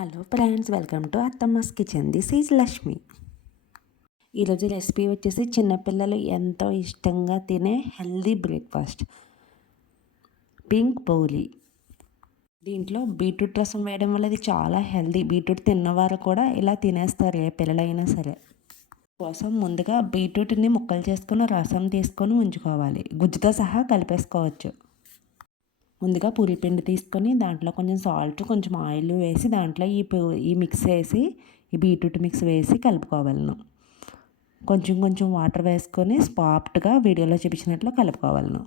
Hello friends, welcome to అత్తమ్మస్ kitchen. This is Lakshmi. ఈరోజు recipe వచ్చేసి చిన్నపిల్లలు ఎంతో ఇష్టంగా తినే హెల్దీ బ్రేక్ఫాస్ట్ పింక్ బౌలీ. దీంట్లో బీట్రూట్ రసం వేయడం వల్ల ఇది చాలా హెల్దీ. బీట్రూట్ తిన్నవారు కూడా ఇలా తినేస్తారు, ఏ పిల్లలైనా సరే. కోసం ముందుగా బీట్రూట్ని ముక్కలు చేసుకొని రసం తీసుకొని ఉంచుకోవాలి. గుజ్జుతో సహా కలిపేసుకోవచ్చు. ముందుగా పూరీ పిండి తీసుకొని దాంట్లో కొంచెం సాల్ట్, కొంచెం ఆయిల్ వేసి దాంట్లో ఈ మిక్స్ వేసి, ఈ బీట్రూట్ మిక్స్ వేసి కలుపుకోవాలను. కొంచెం కొంచెం వాటర్ వేసుకొని సాఫ్ట్గా వీడియోలో చూపించినట్లు కలుపుకోవాలను.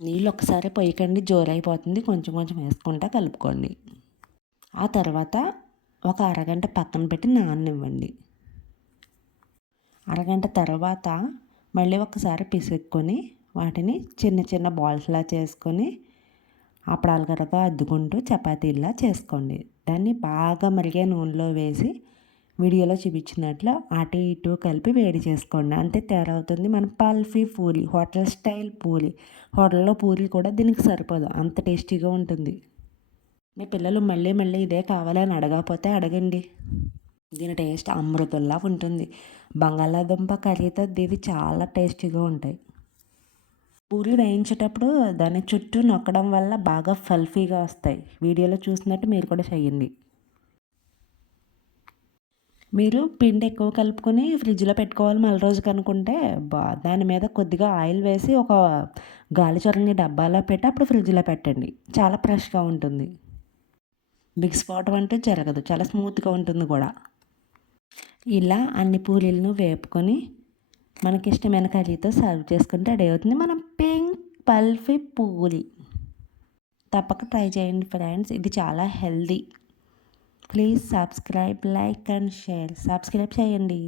నీళ్ళు ఒకసారి పొయ్యకండి, జోరైపోతుంది. కొంచెం కొంచెం వేసుకుంటా కలుపుకోండి. ఆ తర్వాత ఒక అరగంట పక్కన పెట్టి నాననివ్వండి. అరగంట తర్వాత మళ్ళీ ఒకసారి పిసుక్కొని వాటిని చిన్న చిన్న బాల్స్లా చేసుకొని అప్పడాల కర్రతో అద్దుకుంటూ చపాతీలా చేసుకోండి. దాన్ని బాగా మరిగే నూనెలో వేసి వీడియోలో చూపించినట్లు అటు ఇటు కలిపి వేడి చేసుకోండి. అంతే తయారవుతుంది అవుతుంది మన పల్ఫీ పూరి, హోటల్ స్టైల్ పూరి. హోటల్లో పూరి కూడా దీనికి సరిపోదు, అంత టేస్టీగా ఉంటుంది. మీ పిల్లలు మళ్ళీ మళ్ళీ ఇదే కావాలని అడగకపోతే అడగండి. దీని టేస్ట్ అమృతంలా ఉంటుంది. బంగాళాదుంప కర్రీతో ఇది చాలా టేస్టీగా ఉంటాయి. పూరి వేయించేటప్పుడు దాని చుట్టూ నొక్కడం వల్ల బాగా ఫల్ఫీగా వస్తాయి. వీడియోలో చూసినట్టు మీరు కూడా చేయండి. మీరు పిండి ఎక్కువ కలుపుకొని ఫ్రిడ్జ్లో పెట్టుకోవాలి మళ్ళీ రోజుకి అనుకుంటే దాని మీద కొద్దిగా ఆయిల్ వేసి ఒక గాలి చొరని డబ్బాలో పెట్టి అప్పుడు ఫ్రిడ్జ్లో పెట్టండి. చాలా ఫ్రెష్గా ఉంటుంది. బిగిసిపోవడం అంటూ జరగదు, చాలా స్మూత్గా ఉంటుంది కూడా. ఇలా అన్ని పూరీలను వేపుకొని మనకిష్టమైన కర్రీతో సర్వ్ చేసుకుంటే రెడీ అవుతుంది మనం పింక్ పల్ఫీ పూరి. తప్పక ట్రై చేయండి ఫ్రెండ్స్, ఇది చాలా healthy. Please subscribe, like and share. Subscribe చేయండి.